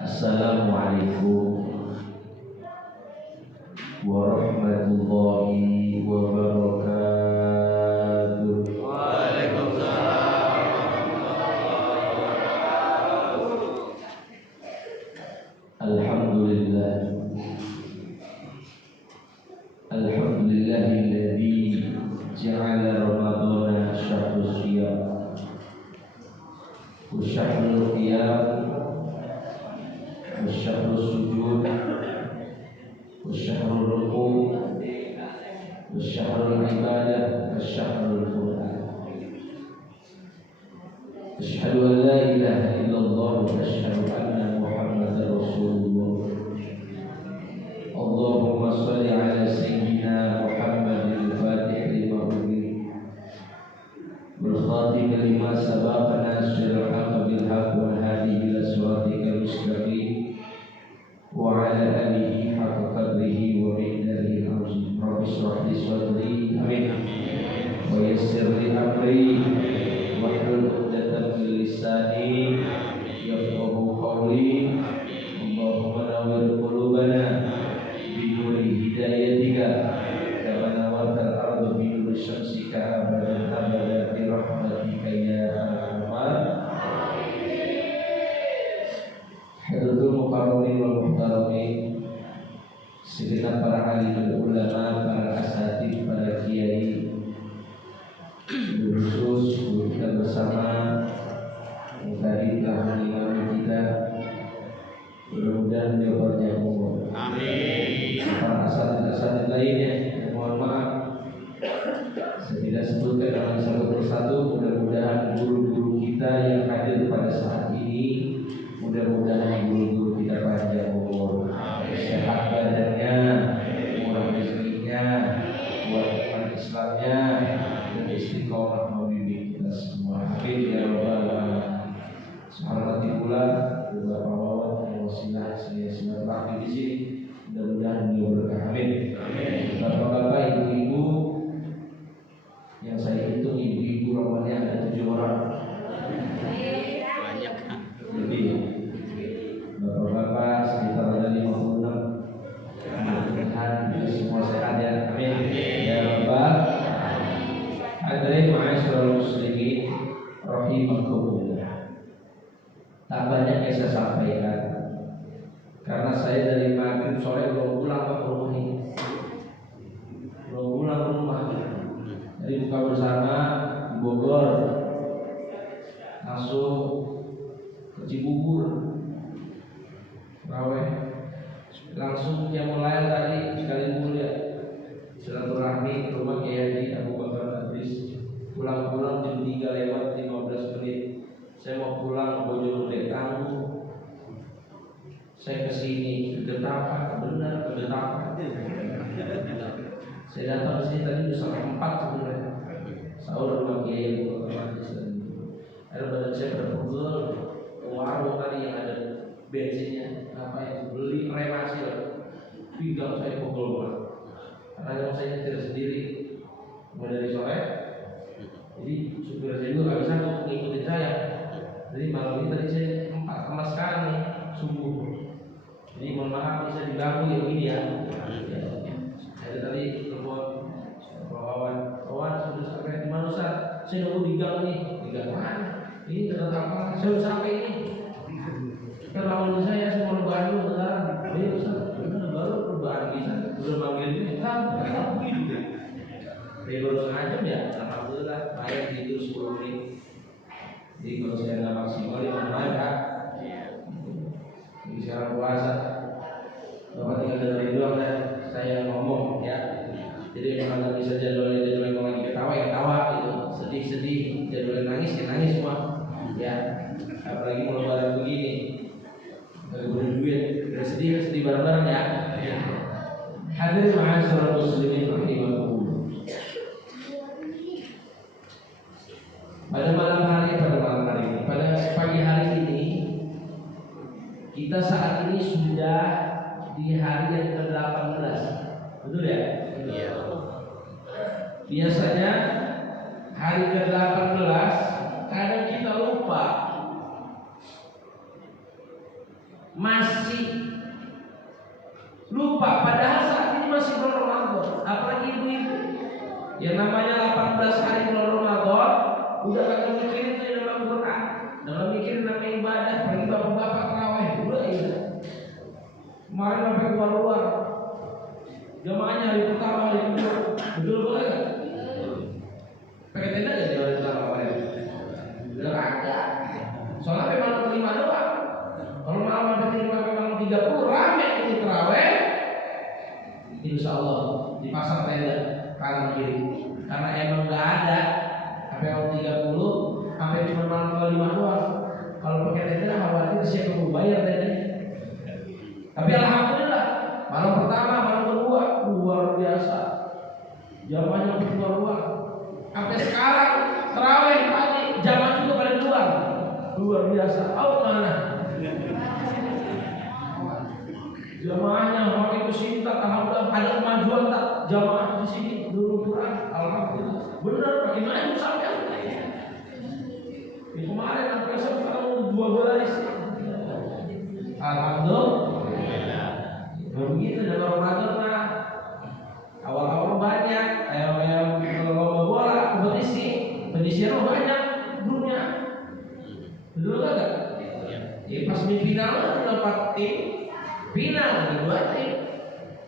Assalamualaikum warahmatullahi wabarakatuh. Waalaikumsalam. Alhamdulillah. Alhamdulillahilladzi ja'ala Ramadhana syahrus shiyam wa syahrul qiyam wa syahrus sujud wa syahrul ruku' wa syahrul ibadah wa syahrul Qur'an. Asyhadu an la ilaha illallah wa asyhadu anna Muhammadar Rasulullah. Allahumma shalli ala sayyidina Muhammadil Fatih lima ughliq wal khatim lima sabaqa nasiril haqq bil haqq wal hadi ila siratikal mustaqim wa ala alihi haqqa qadrihi wa miqdarihi al-azim. Rabbi shrah li sadri amin wa yassir li amri wahlul 'uqdatam min lisani yafqahu qawli. Allahumma nawwir qulubana hidayatika kama nawartal ardu bi nuri syamsika abadan abadan bi rahmatika ya arhamar hadratul mukarramin wal muhtaramin, segenap para alim ulama, para asatidz, para kiai, khusus kita bersama yang tadi telah mengimami kita, mudah-mudahan beliau berjaya umur. Amin. Para asatidz lainnya, mohon maaf saya tidak sebutkan nama satu persatu. Mudah-mudahan guru-guru kita yang hadir pada saat ini, mudah-mudahan guru-guru kita panjang umur, sehat badannya, murah rezekinya, kuat iman Islamnya, dan istiqomah membimbing kita semua. Amin ya rabbal alamin. Hormati pula beberapa wawan yang wasilah saya silaturahmi di sini. Mudah-mudahan beliau berkah. Amin. Bapak-bapak, ibu-ibu, yang saya hitung ibu-ibu rombongan ada 7 orang. Banyak. Jadi bapak-bapak sekitar ada 56. Mudah-mudahan kita semua sehat ya. Amin. Ya Rabbal. Hadirin ma'asyiral muslimin rahimakumullah. Tak banyak yang saya sampaikan karena saya dari maghrib sore belum pulang ke rumah ini, belum pulang ke rumah. Jadi buka bersama di Bogor, langsung ke Cibubur, raweh, langsung yang mulai tadi sekali mulia silaturahmi ke rumah Kiai Haji Abu Bakar Adris. Pulang-pulang jam 3:15 menit. Saya mau pulang Bojonegoro kamu. Saya kesini ke Getapa, benar ke Getapa. Saya datang ke sini tadi jam 4 sebenarnya. Sahur rumah Kiai Abu Bakar Adris. Ada badan saya berpegel ke warung tadi yang ada bensinnya. Apa itu? Beli kremasi lah. Pinggang saya pegel banget. Karena saya nyetir sendiri. Mulai dari sore. Jadi supir saya juga gak bisa untuk ngikutin saya. Jadi malam ini tadi saya 4 sama sekarang nih subuh. Jadi mohon maaf bisa diganggu yang ini ya. Ada tadi telepon kawan sudah sampai di mana Ustaz? Saya nunggu di gang nih. Di gang mana? Ini dekat apa? Saya udah sampai ini. Kalau saya mau lebaran dulu sekarang. Ini Ustaz, benar baru lebaran kita. Udah manggil ini kan? Dari baru setengah jam ya. Alhamdulillah. Bayar tidur 10 menit. Jadi kalau saya nggak maksimal ya mana ya? Jadi sekarang puasa, bapak tinggal dengerin doang dan saya ngomong ya. Jadi kalau nggak bisa jadwalnya kalau lagi ketawa ya ketawa gitu, sedih jadwalnya nangis ya nangis semua ya. Apalagi mau lebaran begini, nggak punya duit, udah sedih bareng-bareng ya. Hadirin ma'asyiral muslimin rahimakumullah. Pada malam hari ini, pada pagi hari ini, kita saat ini sudah di hari yang ke-18. Betul ya? Iya. Biasanya hari ke-18 kadang kita lupa masih lupa, padahal saat ini masih bulan Ramadan. Apalagi ibu-ibu yang namanya 18 hari bulan Ramadan udah kagak mikirin tuh yang namanya Quran, dalam mikirin namanya ibadah. Apalagi bapak-bapak terawih udah ya. Kemarin sampai keluar-luar jamaahnya hari pertama, hari kedua, betul boleh gak? Pakai tenda gak di hari pertama kemarin? Udah ada. Soalnya memang kelima doang. Kalau malam sampai 30 rame ini terawih, insya Allah dipasang tenda kanan kiri. Karena emang nggak ada sampai malam 30, sampai cuma malam kelima doang. Kalau pakai tenda khawatir siapa mau bayar tendanya. Tapi alhamdulillah malam pertama, malam kedua luar biasa. Jamaahnya keluar-luar. Sampai sekarang terawih pagi jamaah juga pada keluar. Luar biasa. Out mana? Jamaahnya makin kesinta, alhamdulillah ada kemajuan tak jamaah di sini dulu Quran, alhamdulillah. Benar pakai maju sampai di kemarin sampai sekarang 12. Alhamdulillah. Begitu dalam Ramadan lah. Awal-awal banyak, yang lomba bola, penyisian banyak grupnya. Betul enggak? Ya pas semifinal dapat tim final ada 2 tim.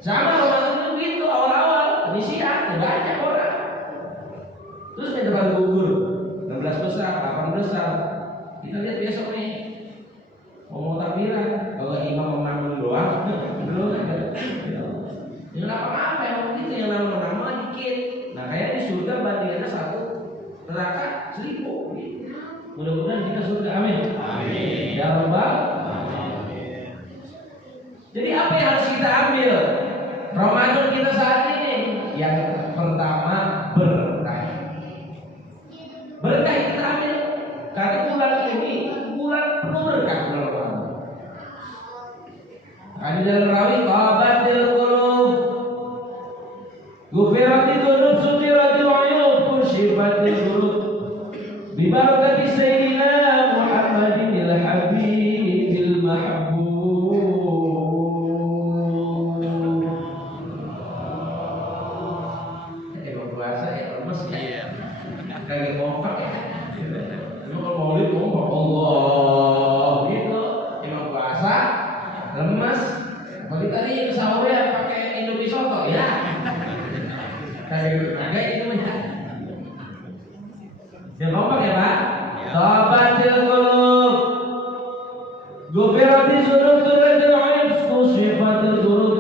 Sama Ramadan itu gitu, awal-awal penyisian banyak orang. Terus ada depan gugur 16 besar, 8 besar. Kita lihat besok nih. Mau takbiran, kalau imam menang doang, belum ada. Yang apa-apa yang begitu, yang nama-nama dikit. Nah kayak di surga bandingannya 1, neraka 1000. Mudah-mudahan kita surga, amin. Amin. Ya Rabbal. Jadi apa yang harus kita ambil Ramadan kita saat ini? Yang pertama berkah. Berkah kita ambil karena bulan ini bulan penuh berkah, bulan Ramadan. Hadis rawi qabatil qulub, ghufiratil dzunub, sutiratil uyub, kushifatil qulub, bi barakati sayyidina Muhammadin al-habibil mahbub. Kayak kompak ya. Emang kalau maulid ngomong Allah gitu. Emang puasa lemes. Bagi tadi sahurnya pakai Indomie soto ya. Kayak agak itu ya. Yang kompak ya Pak. Tabatil qulub, ghufiratil dzunub, sutiratil uyub, kushifatil qulub,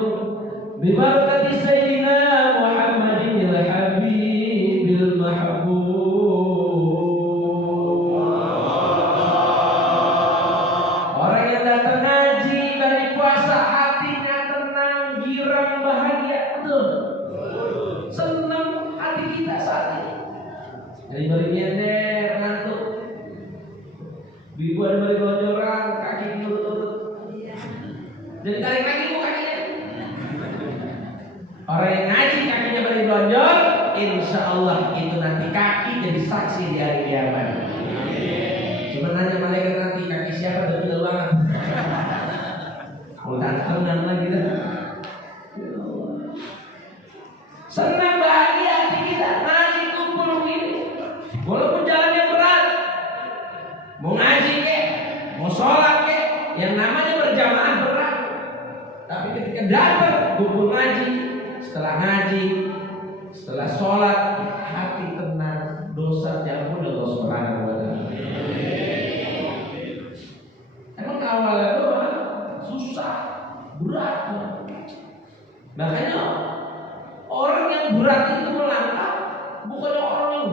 bi barakati sayyidina Muhammadin al-habibil mahbub. Dari balik nyender, ngantuk. Ibu ada balik lonjoran, kaki diurut-urut. Jadi tarik lagi bu kakinya. Orang yang ngaji kakinya balik lonjor, insya Allah itu nanti kaki jadi saksi di hari kiamat. Cuma nanya malaikat nanti kaki siapa detail banget. Mau tahan lagi dah. Senang bahagia hati kita ngaji kumpul begini. Walaupun jalannya berat, mau ngaji ke, mau sholat ke, yang namanya berjamaah berat. Tapi ketika datang kumpul ngaji, setelah sholat, hati tenang, dosa diampuni Allah Subhanahu wa Ta'ala. Emang awalnya doang susah, berat. Makanya orang yang berat itu melangkah bukannya orang yang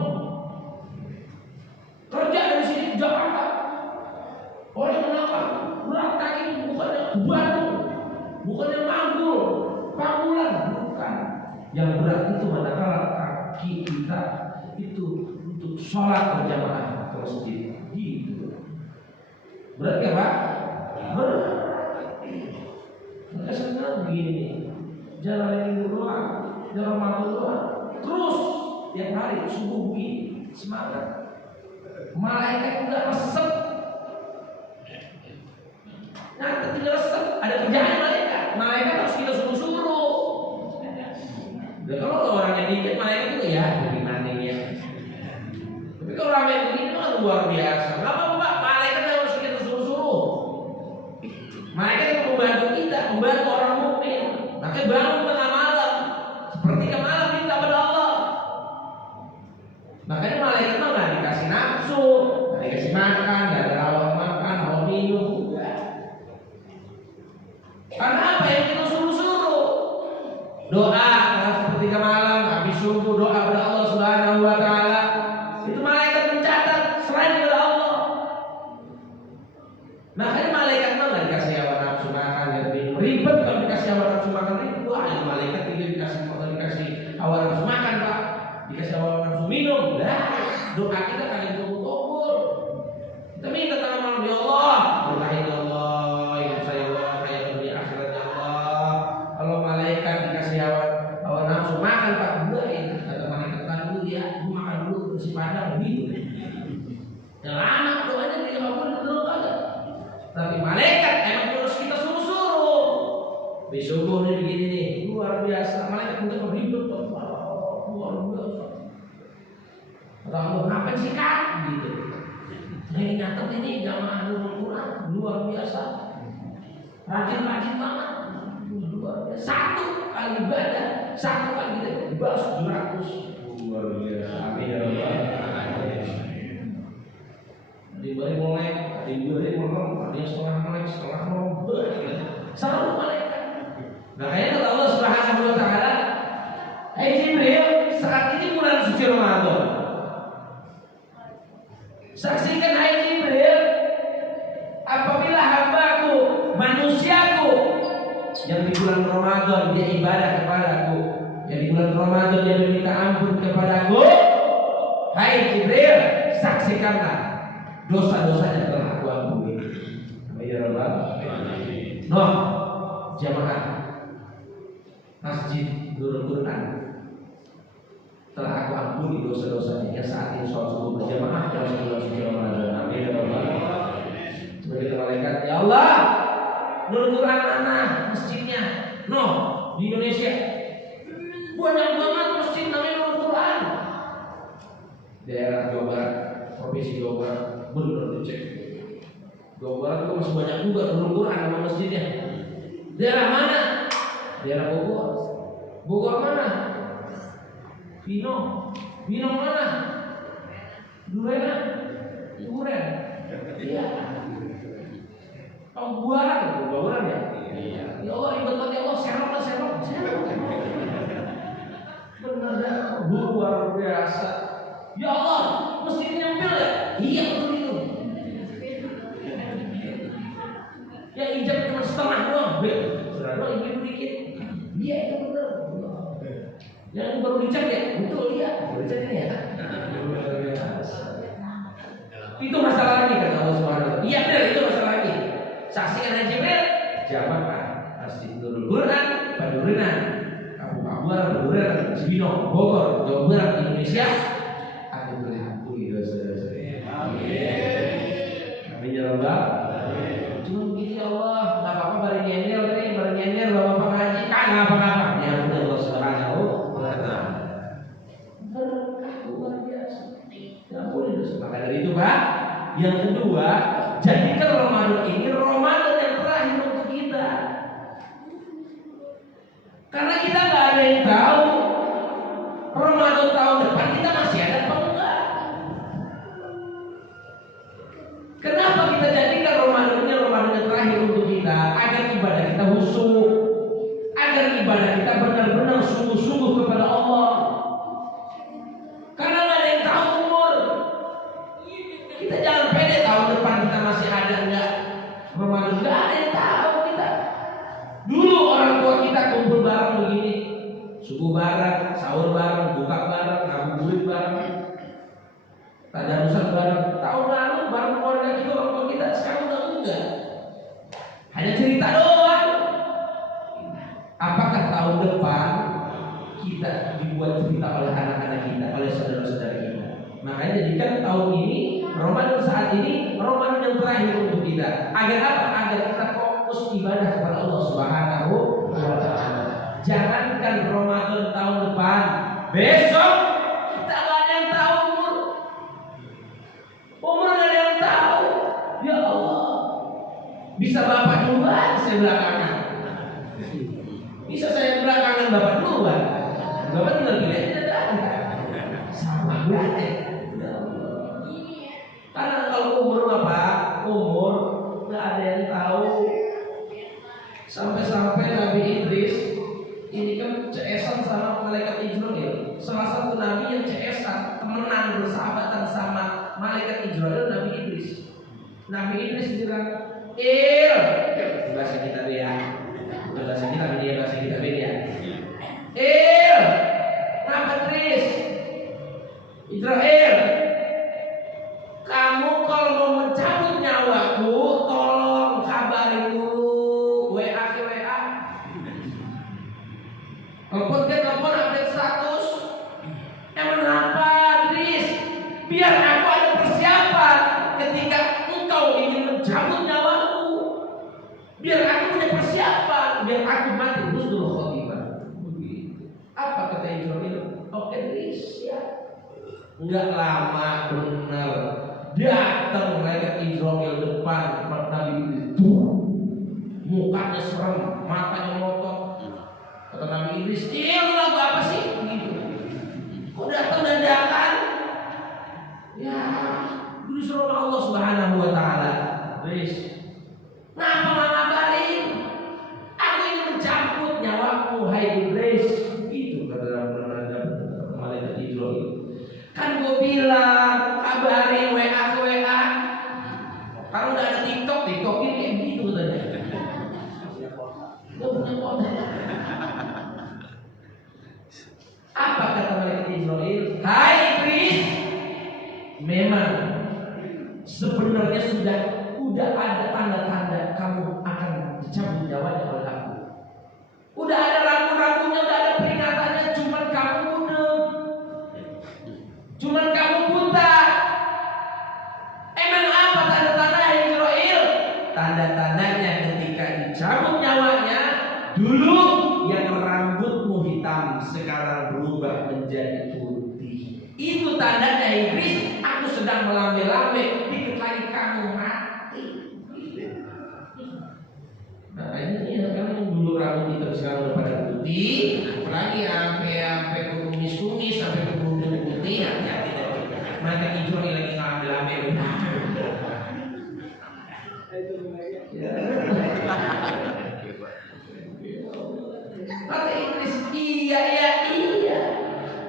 kerja dari sini ke Jakarta. Orang yang melangkah berat kaki itu bukannya ke Bandung, bukannya Manggul, Pamulan, bukan. Yang berat itu manakala kaki kita itu untuk sholat berjamaah ke masjid. Gitu. Berat ya Pak? Berat. Maka senang begini. Jalan ini doang, jalan malam doang. Terus tiap hari subuh begini semangat. Malaikat udah resep. Nah, tinggal doa seperti malam, habis subuh doa kepada Allah Subhanahu wa taala. Itu malaikat mencatat selain kepada Allah. Makanya malaikat mana dikasih hawa nafsu makan dan minum. Ribet kalau dikasih hawa nafsu makan ribet. Wah, malaikat dikasih hawa nafsu makan, Pak. Dikasih hawa nafsu minum. Dah, doa kita kali kubur. Kita minta tangan malam, ya Allah, berkahi Allah, hidup saya Allah, saya dunia akhirat ya Allah. Kalau malaikat dikasih hawa nafsu makan, Pak, enggak, kata malaikat tadi dia makan dulu bersih padang gitu. Yang lama doanya dia kabul dulu ada. Tapi malaikat emang terus kita suruh-suruh. Besok nih begini nih, luar biasa. Malaikat minta berhidup, luar biasa. Kata Allah, ngapain sih Kak? Gitu. Ini nyatet ini jamaah Nurul Quran luar biasa, rajin banget, luar biasa. Satu kali ibadah, satu kali kita dibalas 700, luar biasa. Amin ya Allah. Diberi mulai, diberi melem, ada yang setengah melek, setengah rombel, selalu malaikat. Makanya kata Allah Subhanahu wa taala, "Hai Jibril, saat ini bulan suci Ramadan. Saksikan hai Jibril, apabila hambaku, manusiaku yang di bulan Ramadan dia ibadah kepadaku, yang di bulan Ramadan dia meminta ampun kepadaku, hai Jibril, saksikanlah dosa-dosanya telah aku ampuni." Ya Rabbal Alamin. Noh, jamaah Masjid Nurul Quran, telah aku ampuni dosa-dosanya yang saat ini sholat subuh berjamaah dalam bulan suci Ramadan. Amin ya Rabbal Alamin. Sebagai malaikat, ya Allah, Nurul Quran mana masjidnya? Noh, di Indonesia banyak banget masjid namanya Nurul Quran. Daerah Jawa Barat, provinsi Jawa Barat, benar dicek. Jawa Barat juga masih banyak juga Nurul Quran nama masjidnya. Daerah mana? Daerah Bogor. Bogor mana? Bino mana? Duren. Iya. Buaran ya? Iya. Ya Allah, ribet banget ya Allah, serok. Benar, luar biasa. Ya Allah, mesti nyempil ya? Iya, betul itu. Ya ijab cuma setengah doang. Sudah doang, ibu dikit. Iya, itu benar. Yang baru dicek ya? Betul, iya. Baru dicek ini ya? Itu masalah lagi kata Allah Subhanahu. Iya benar, itu masalah lagi. Saksikan hai Jibril, jamaah Masjid Nurul Quran, Padurenan, Kabupaten Padurenan, Cibinong, Bogor, Jawa Barat, Indonesia. Aku boleh ampuni dosa-dosa. Amin. Amin ya Rabbal Alamin. Cuma begini ya Allah, nggak apa-apa bareng nyender, bapak ngaji, kagak apa-apa. Ya udah Allah Subhanahu wa taala. Luar biasa. Ya boleh dosa. Maka dari itu Pak, yang kedua, jadikan Ramadan ini Ramadan yang terakhir untuk kita. Karena kita nggak ada yang tahu Ramadan tahun depan kita masih ada apa enggak. Kenapa kita jadikan Ramadan ini Ramadan yang terakhir untuk kita? Agar ibadah kita khusyuk, agar ibadah kita benar-benar sungguh-sungguh kepada Allah. Karena nggak ada yang tahu umur. Kita jangan pede tahun depan kita masih ada enggak Ramadan, nggak ada yang tahu kita. Dulu orang tua kita kumpul bareng begini, subuh bareng, sahur bareng, buka bareng, ngabuburit bareng, tadarusan bareng. Tahun lalu bareng keluarga kita, orang tua kita. Sekarang udah enggak, hanya cerita doang. Apakah tahun depan kita dibuat cerita oleh anak-anak kita, oleh saudara-saudara kita? Makanya jadikan tahun ini, Ramadan saat ini, Ramadan yang terakhir untuk kita. Agar apa? Agar kita fokus ibadah kepada Allah Subhanahu wa taala. Jangankan Ramadan tahun depan, besok kita gak ada yang tahu umur gak ada yang tahu. Ya Allah, bisa bapak duluan, saya belakangan. Bisa saya belakangan, bapak duluan. Bapak tinggal pilih aja, sama banget. Karena kalau umur apa? Umur nggak ada yang tahu. Sampai-sampai Nabi Idris ini kan CS-an sama malaikat Israel. Salah satu nabi yang CS-an, temenan bersahabatan sama malaikat Israel, Nabi Idris. Nabi Idris bilang, bahasa kita beda. Bahasa kita beda, bahasa kita beda. Kenapa Idris? Israel, kamu kalau mau mencabut nyawaku, tolong kabarin dulu, WA ke WA. Telepon ke telepon, update status. Emang apa, Idris? Biar aku ada persiapan ketika engkau ingin mencabut nyawaku. Biar aku punya persiapan, biar aku mati husnul khotimah. Apa kata Israel? Oke, Idris, ya. Enggak lama benar datang malaikat Israel depan Nabi itu, mukanya serem, matanya melotot. Kata Nabi Idris, lu lagu apa sih? Gitu. Kok datang dadakan? Ya, disuruh Allah Subhanahu wa taala. Idris, ngapa nggak ngabarin? Aku ingin mencabut nyawaku, hai Idris. Gitu kata malaikat Israel. Kan gue bilang kabarin WA ke WA. Kalau udah ada TikTok ini kayak gitu tadi. Gue punya kota. Apa kata malaikat Israel? Hai Idris, memang sebenarnya udah ada tanda-tanda kamu akan dicabut nyawanya oleh aku. Udah ada ragu-ragunya, udah ada peringatannya, cuman kamu buta. Emang apa tanda-tanda Israel? Tanda-tandanya ketika dicabut nyawanya, dulu yang rambutmu hitam sekarang berubah menjadi putih. Itu tandanya Idris, aku sedang melambe-lambe, dikit lagi kamu mati. Nah ini sekarang dulu rambut hitam sekarang udah pada putih, apalagi sampai kumis-kumis, sampai kumis putih, hati-hati. Mereka hijau lagi ngambil-ambil. Kata Idris, iya.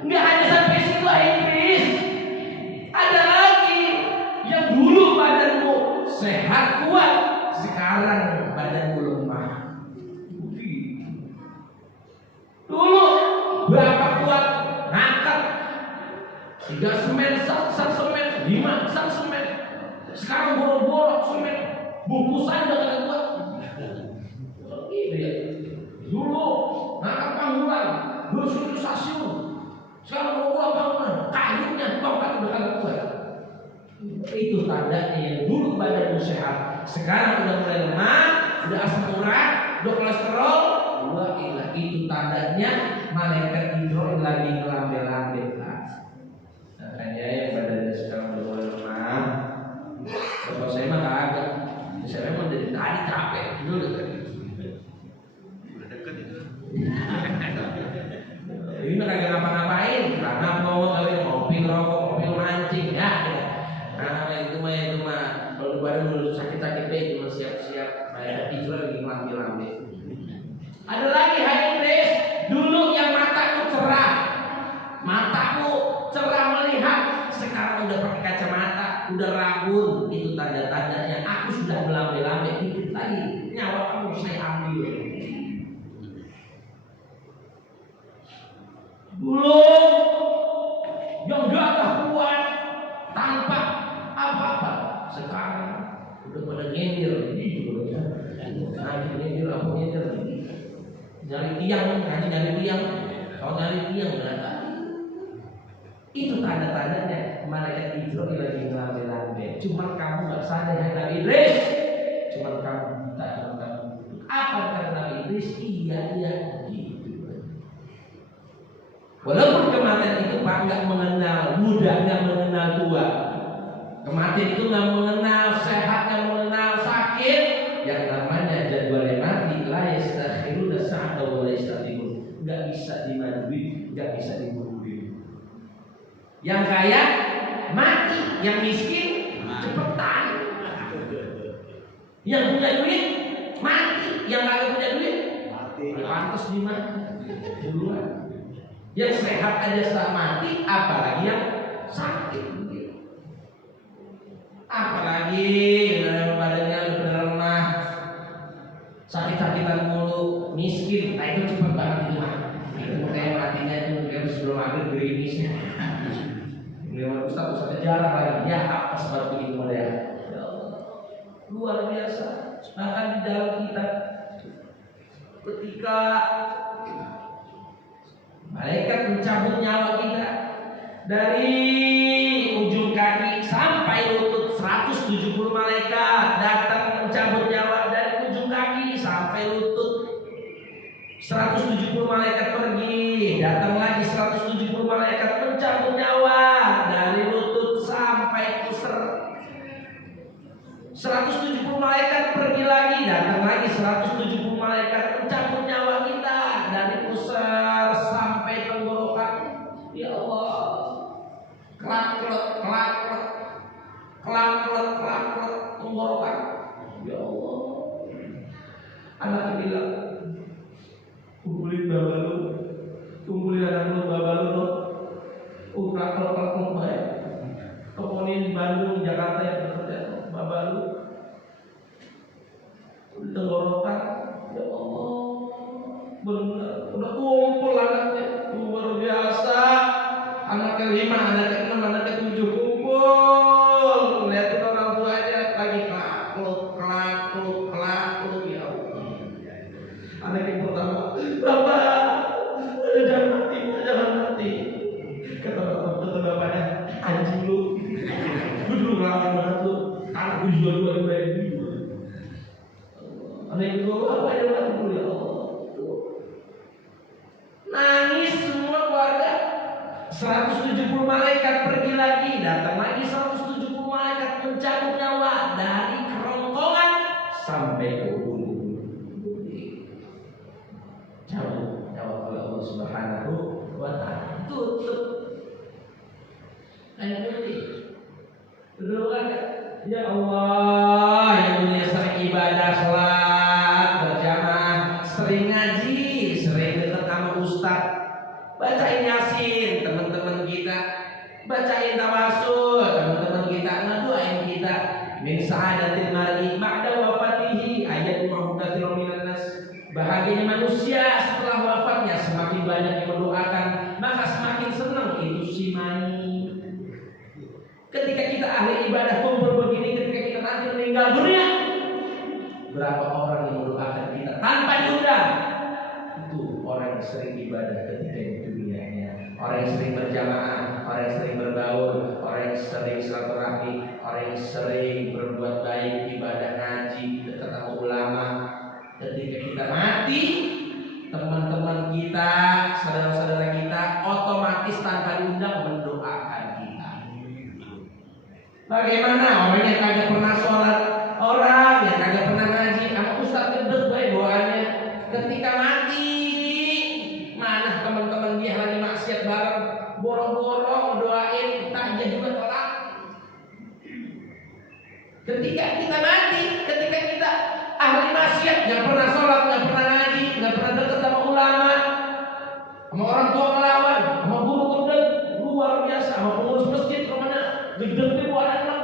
Nggak hanya sampai situ Idris. Ada lagi yang dulu badanmu sehat kuat, sekarang badanmu lemah. Dulu berapa kuat ngangkat 3 semen, 1 semen, 5 semen. Sekarang boro-boro semen, bungkusan udah gak kuat. Gitu ya. Dulu ngangkat panggulan, dulu suruh stasiun. Sekarang boro-boro bangunan, kayunya tongkat udah gak kuat. Itu tandanya yang dulu badanmu sehat, sekarang udah mulai lemah, udah asam urat, udah kolesterol. Itu tandanya malaikat Israel lagi ngelambe-lambe. Makanya yang badannya sekarang udah mulai lemah. Kalau saya mah kagak, saya memang dari tadi capek dulu tadi. Udah deket itu. Ini mah kagak ngapa-ngapain, karena mau ngopi ngerokok, ngopi mancing ya. Nah itu mah kalau di badan udah sakit-sakit deh, cuma siap-siap malaikat Israel lagi ngelambe-lambe. Ada lagi Idris, dulu yang mataku cerah melihat, sekarang udah pakai kacamata, udah rabun. Itu tanda-tandanya aku sudah melambe-lambe, dikit lagi nyawa kamu saya ambil. Dulu yang gagah kuat tanpa apa-apa, sekarang udah pada nyender gitu loh ya. Nyender apa nyender? Nyari tiang, kalau nyari tiang berapa? Itu tanda-tandanya malaikat Israel lagi ngelambe-lambe. Cuma kamu nggak sadar ya Nabi Idris. Cuma kamu tak kamu. Apa kata Nabi Idris? Iya gitu. Walaupun kematian itu Pak nggak mengenal muda, nggak mengenal tua. Kematian itu nggak mengenal sehat, nggak mengenal sakit. Yang namanya jadwalnya mati, la yastakhiruna sa'ata wa la yastaqdimun. Enggak bisa dimajuin, enggak bisa dimundurin. Yang kaya mati, yang miskin cepetan. Yang punya duit mati, yang kagak punya duit Pantas di mana? Di luar. Yang sehat aja sudah mati, apalagi yang sakit. Apalagi yang badannya udah lemah, sakit-sakitan mulu, miskin, nah itu cepat banget itu mah. Itu kayak matinya itu kayak sebelum akhir gerimisnya. Lewat ustaz jarang lagi. Ya apa sebab begitu model? Ya Allah, luar biasa. Bahkan di dalam kita ketika malaikat mencabut nyawa kita dari ujung kaki sampai lutut, 170 malaikat datang mencabut nyawa dari ujung kaki sampai lutut. 170 malaikat pergi, datang lagi 170 malaikat mencabut nyawa dari lutut sampai pusar. 170 malaikat pergi lagi, datang lagi 170 malaikat mencabut nyawa kita dari pusar sampai tenggorokan. Ya Allah, kelak tenggorokan. Ya Allah, anak bilang, kumpulin bapak lu, kumpulin anak lu, bapak lu, kelak baik. Kemudian di Bandung, Jakarta yang bekerja, bapak lu, tenggorokan. Ya Allah, benar, udah kumpul anaknya, luar biasa. Anak ke-5, anak ke-6, anak ke-7 kumpul. Lihatin orang tuanya lagi kelak. Ya Allah. Anak yang pertama, bapak, jangan mati. Kata bapaknya, anjing lu, dulu ngelawan banget lu. Anakku juga baik. Anak yang kedua, bapak yang mati dulu ya Allah. Nangis semua keluarga. 170 malaikat pergi lagi, datang lagi 170 malaikat mencabut nyawa dari kerongkongan sampai ke ujung. Cabut nyawa oleh Allah Subhanahu wa Ta'ala. Tutup. Berdoa, ya Allah, yang dunia sering ibadah, sholat berjamaah, sering ngaji, sering dekat sama ustaz, bacain Yasin teman-teman kita, bacain tawasul teman-teman kita, ngedoain kita min sa'adatil mar'i ba'da wafatihi ayat mu'tathirun minan nas. Bahagianya manusia setelah wafatnya, semakin banyak yang mendoakan, maka semakin senang itu si mani. Ketika kita ahli ibadah kumpul begini, ketika kita nanti meninggal dunia, berapa orang yang mendoakan kita tanpa diundang? Itu orang yang sering ibadah ketika di dunianya, orang yang sering berjamaah, orang yang sering bergaul, orang yang sering silaturahmi, orang yang sering berbuat baik, ibadah ngaji, dekat sama ulama. Ketika kita mati, teman-teman kita, saudara-saudara kita otomatis tanpa diundang mendoakan kita. Bagaimana orang yang kagak pernah sholat, orang yang kagak pernah ngaji, sama ustaz gendut baik doanya, ketika mati, mana teman-teman dia lagi maksiat bareng, borong-borong doain, takjah juga telat. Ketika kita mati, ketika kita ahli maksiat, nggak pernah sholat, nggak pernah ngaji, nggak pernah dekat sama ulama, sama orang tua melawan, sama guru gendut luar biasa, sama pengurus masjid kemana gendutnya buat anak.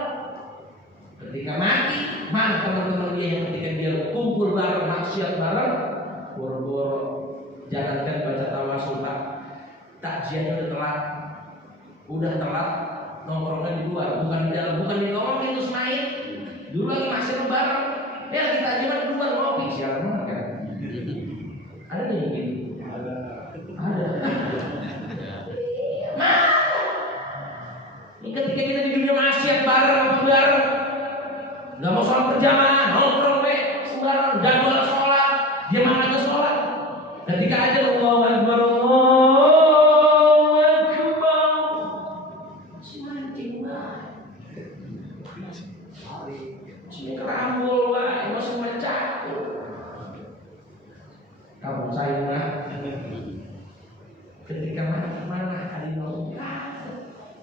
Ketika mati, mana teman-teman dia yang ketika dia kumpul bareng maksiat bareng, boro-boro jangankan baca tawasul, takjiahnya udah telat, nongkrongnya di luar, bukan di dalam, bukan di nongkrong itu semain. Dulu lagi maksiat bareng, ya kita takjiah di luar ngopi, siaran mana kan? Ada nih yang gini? Ada. Mana? Ini ketika kita di dunia maksiat bareng, nggak mau sholat berjamaah, nongkrong sembarang, jadwal sholat, dia malah ke sholat. Ketika aja Allahu Akbar, sini kerambul lah, emosi mencakup. Kamu sayang ketika mana kali mau?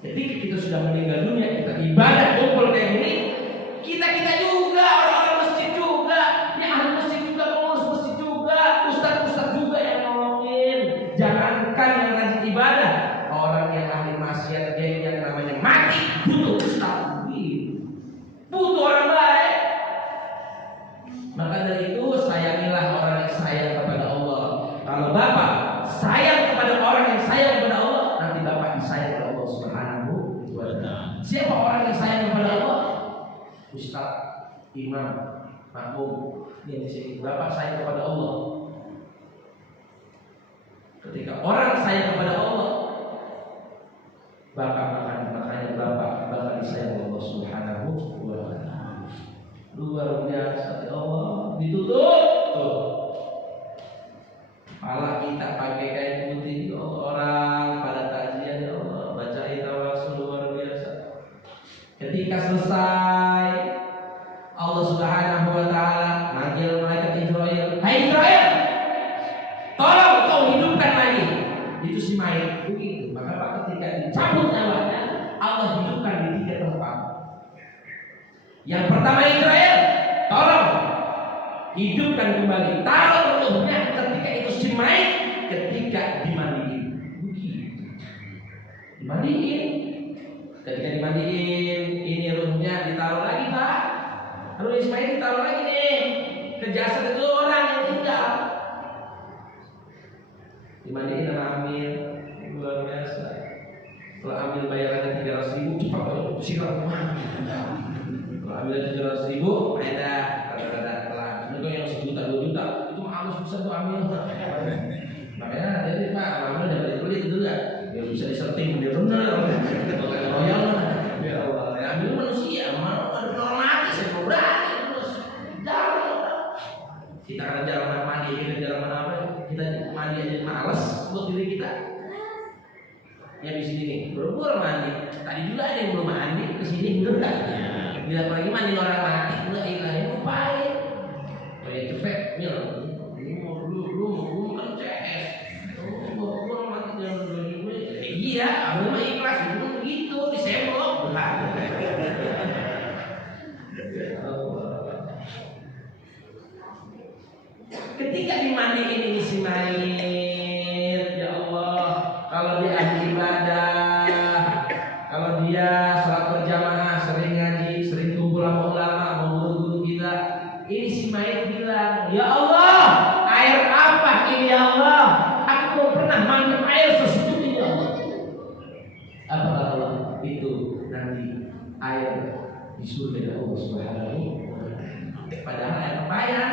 Ketika kita sudah meninggal dunia, kita ibadah kumpul kayak gini, kita juga orang-orang masjid juga, ya ahli masjid juga, pengurus masjid juga, ustaz makmum yang di sini, bapak sayang kepada Allah. Ketika orang sayang kepada Allah, makanya bapak bakal disayang Allah Subhanahu wa Ta'ala. Luar biasa, ya Allah, ditutup tuh. Malah kita pakai kain putih, ya Allah, orang pada takziah, ya Allah, bacain tawasul luar biasa. Ketika selesai, Allah Subhanahu wa Ta'ala manggil malaikat Israil, "Hai Israil, tolong kau hidupkan lagi." Itu si mayat begitu. Maka ketika dicabut nyawanya, Allah hidupkan di 3 tempat. Yang pertama, Israil, tolong hidupkan kembali, taruh ruhnya. Ketika itu si mayat ketika dimandiin, begitu. Dimandiin. Ketika dimandiin, ini ruhnya ditaruh lagi, Pak. Lalu Ismail ditaruh lagi nih ke jasad itu orang yang tinggal. Dimandiin sama Amir, luar biasa. Kalau Amir bayarannya 300.000, cepat banget sikat rumah. Kalau Amir 700.000, ada telah. Kalau yang 1 juta 2 juta, itu halus besar tuh Amir. Makanya jadi Pak, Amir dapat beli itu enggak? Ya bisa diserting dia benar. Kalau royal mana? Ya Allah, Amir manusia, mau ada orang mati saya mau berani terus. Kita kan jarang mandi, kita jarang apa? Kita mandi aja malas buat diri kita. Yang di sini nih, buru-buru mandi. Tadi juga ada yang belum mandi, ke sini enggak. Bila lagi mandi orang mati, enggak ilahi upaya. Kayak cepet, mil. Lu kan CS. Gua mati jangan dulu. Iya, aku mah ikhlas itu begitu, disemblok. Ketika dimandiin ini si mayit, ya Allah, kalau dia ahli ibadah, kalau dia sholat berjamaah, sering ngaji, sering kumpul sama ulama, sama guru-guru kita, ini si mayit bilang, ya Allah, air apa ini ya Allah? Aku belum pernah mandi air sesuatu ini ya Allah. Apa kata Allah? Itu nanti air di surga Allah Subhanahu wa Ta'ala. Padahal air payah.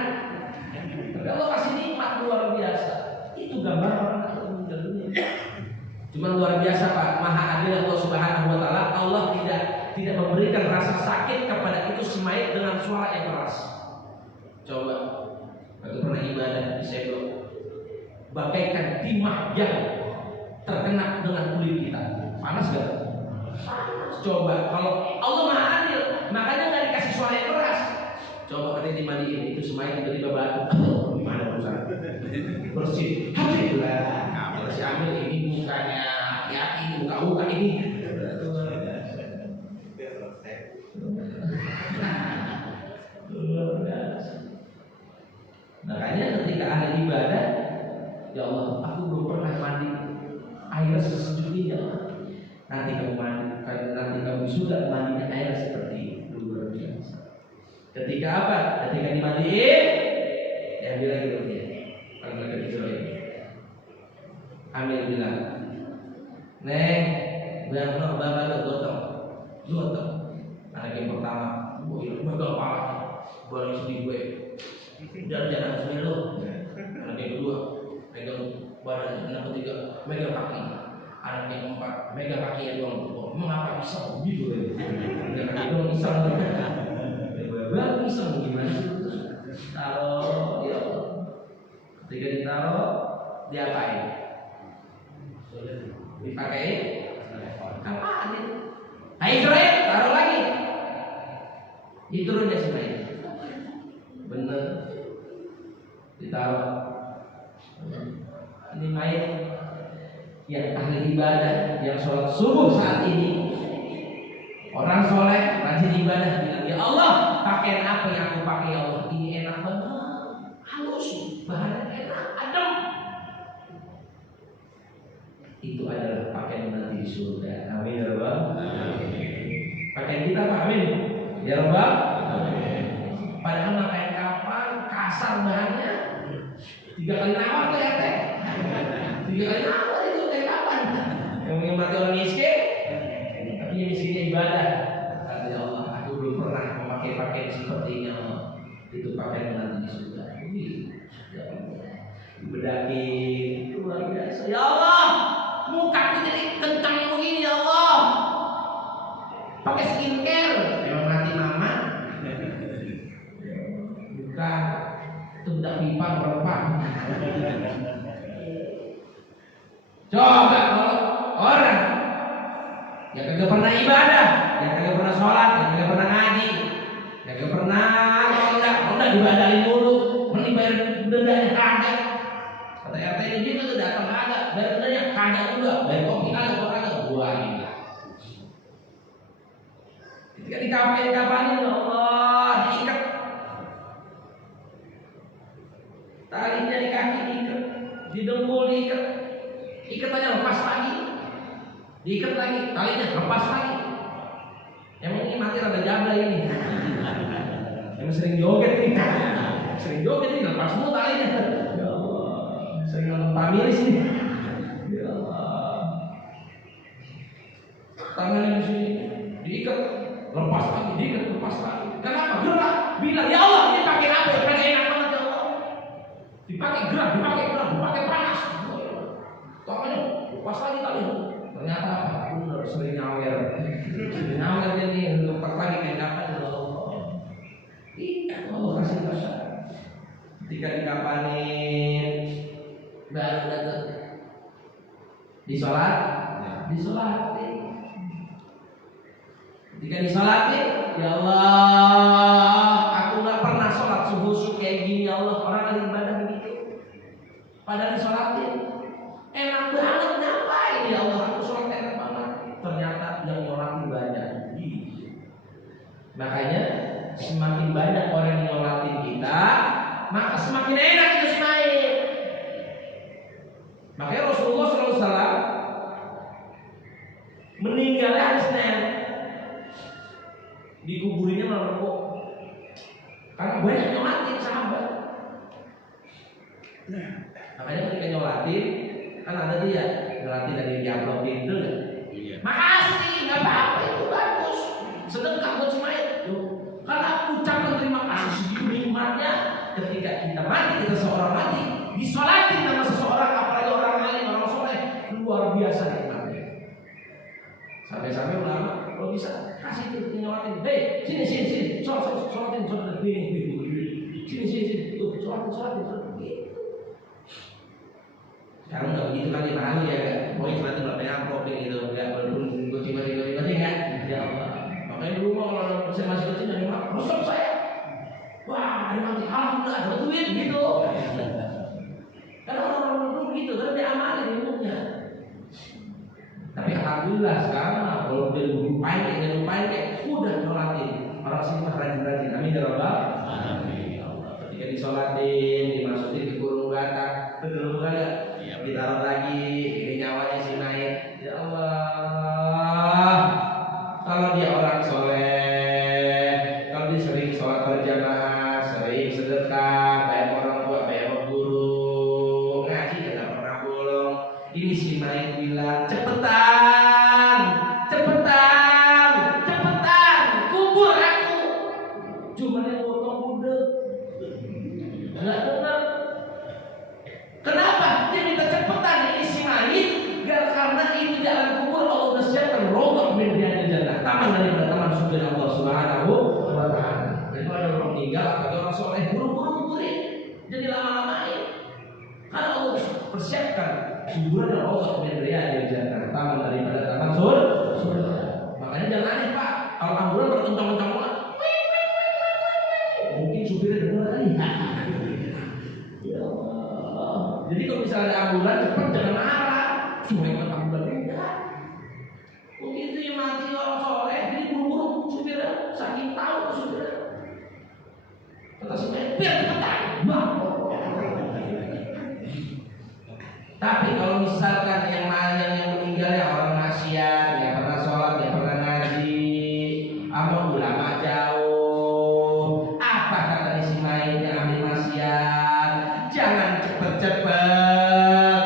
Tapi Allah kasih nikmat luar biasa. Itu gambar orang akan meninggal dunia. Cuma luar biasa Pak, Maha Adil Allah Subhanahu wa Ta'ala. Allah tidak memberikan rasa sakit kepada itu si mayit dengan suara yang keras. Coba, aku pernah ibadah di Seblok, bagaikan timah yang terkena dengan kulit kita. Panas gak? Panas. Coba, kalau Allah Maha Adil, makanya nggak dikasih suara yang keras. Coba katanya dimandiin, itu semuanya tiba-tiba batuk. Gimana perusahaan? Bersih. Alhamdulillah. Nah, bersih ambil ini mukanya, hati-hati, muka-muka ini. Makanya ketika ada ibadah, ya Allah, aku belum pernah mandi air sesejuk ini ya Allah. Nanti kamu mandi, nanti kamu sudah mandinya air seperti luar biasa. Ketika apa? Ketika dimandiin, yang bilang gitu ya, kalau mereka Israel, Amir bilang, Neng, bilang no, bapak lu gotong, anak yang pertama, gue megang parah, baru sedih gue, jangan semua lu, anak yang kedua, megang badan, anak ketiga, megang kaki, anak yang keempat, megang kaki yang doang, mengapa bisa gitu ya, megang kaki doang bisa baru bisa gimana taruh ya Allah. Ketika ditaruh diapain? Dipakai apaan itu? Ayo Israel taruh lagi. Itu rohnya Israel. Bener ditaruh. Ini mayat yang ahli ibadah, yang sholat subuh saat ini. Orang soleh rajin ibadah bilang, ya Allah, pakaian apa yang aku pakai ya Allah? Ini enak banget, halus, bahannya enak, adem. Itu adalah pakaian nanti di surga. Amin ya Rabbal. Pakaian kita Pak, amin ya Rabbal. Padahal pakaian kapan kasar bahannya, 3 kali nawar tuh ya teh. 3 kali nawar itu teh kapan? Yang berarti orang miskin. Tapi miskinnya ibadah. Kata Allah, aku belum pernah memakai pakaian seperti ini Allah. gebrak-gebrakin, luar biasa. Ya Allah, mukaku jadi kentang begini ya Allah. Pakai skincare, memang mati mama. Bukan, itu udah pipa berapa? Coba kalau orang yang kagak pernah ibadah, yang kagak pernah sholat, yang kagak pernah ngaji, yang kagak pernah enggak dibadahin mulu, mending bayar dendanya kagak. Kata RT ini dia tuh datang kagak, bayar dendanya kagak juga, bayar kopi kagak, gua ini. Ketika dikapain ya Allah, diikat talinya di kaki, diikat di dengkul, diikat, ikatannya lepas lagi, diikat lagi, talinya lepas lagi. Emang ini mati rada jabla ini. Emang sering joget ini, lepas semua talinya. Ya Allah, sering nonton Pamilis ini. Ya Allah, tangannya di sini diikat, lepas lagi, diikat, lepas lagi. Kenapa? Gerak. Bilang, ya Allah, ini pakai apa? Pakai enak banget ya Allah. Dipakai gerak, dipakai panas. Tangannya lepas lagi talinya. Ternyata apa? Benar, sering nyawer. Nyawer ini lepas lagi tindakan ya Allah. Iya, Allah kasih bahasa. Ketika dikapanin, baru datang disolatin. Ketika disolatin, ya Allah, aku nggak pernah sholat subuh kayak gini ya Allah. Orang lagi ibadah begitu, padahal disolatin, enak banget, ngapain ya Allah? Aku sholat enak banget. Ternyata yang nyolatin banyak. Makanya semakin banyak orang yang nyolatin kita, maka semakin enak kita semain. Makanya Rasulullah SAW meninggalnya hari Senin, dikuburinya malam Rebo, karena banyak nyolatin sahabat. Makanya ketika nyolatin, kan ada dia nyolatin dari amplop pintu kan? Makasih, nggak apa-apa, itu bagus, sedekah buat Ismail. Karena ucapan terima kasih segitu nikmatnya. Ketika kita mati, kita seorang mati, disolatin sama seseorang, apalagi orang lain, orang soleh, luar biasa nikmatnya. Sampai-sampai ulama kalau bisa kasih itu nyolatin, hei sini, sholatin sini, tuh sholatin. Sekarang nggak begitu kali paham ya kan? Pokoknya sholatin berapa amplop gitu, nggak walaupun gue tiba-tiba kan? Ya Allah. Makanya dulu kalau saya masih kecil dari mana, Ustaz saya, wah ada mati, alhamdulillah dapat duit gitu. Karena orang-orang dulu begitu, karena dia amalin ilmunya. Tapi alhamdulillah sekarang kalau dia lupain kayak udah nyolatin. Orang sini mah rajin-rajin, amin ya Rabbal alamin. Ketika disolatin, dimasukin ke kurung batak, betul kagak? Ditaruh lagi, ini nyawanya si naik. Ya Allah, kalau dia orang soleh, kalau dia sering sholat berjamaah, sering sedekah, baik orang tua, baik guru, ngaji tidak pernah bolong. Ini si Maik bilang, cepetan, kubur aku. Cuma yang potong budek, nggak dengar. Kenapa? Dia minta cepetan. Ini si Maik, karena itu jalan kubur Allah udah siapkan rombak mendianil jannah, taman daripada taman surga Allah Subhanahu wa Ta'ala. Itu ada orang meninggal atau orang soleh, buru-buru kuburin, jadi lama-lamain. Karena Allah persiapkan kuburan dan rombak mendianil jannah, taman daripada taman surga. Makanya jangan aneh Pak, kalau ambulan berkencang-kencang banget, mungkin supirnya dengar kali. Ya Allah. Jadi kalau misalnya ada ambulan cepat jangan marah. Supaya buat ambulan enggak. Mungkin itu yang mati orang soleh, jadi buru-buru supirnya, saking tahu supirnya. Kata supirnya, biar cepetan. Tapi kalau misalkan yang meninggal ya orang maksiat, yang pernah sholat, yang pernah ngaji, sama ulama jauh, apa kata si Main yang ahli maksiat? Jangan cepet-cepet,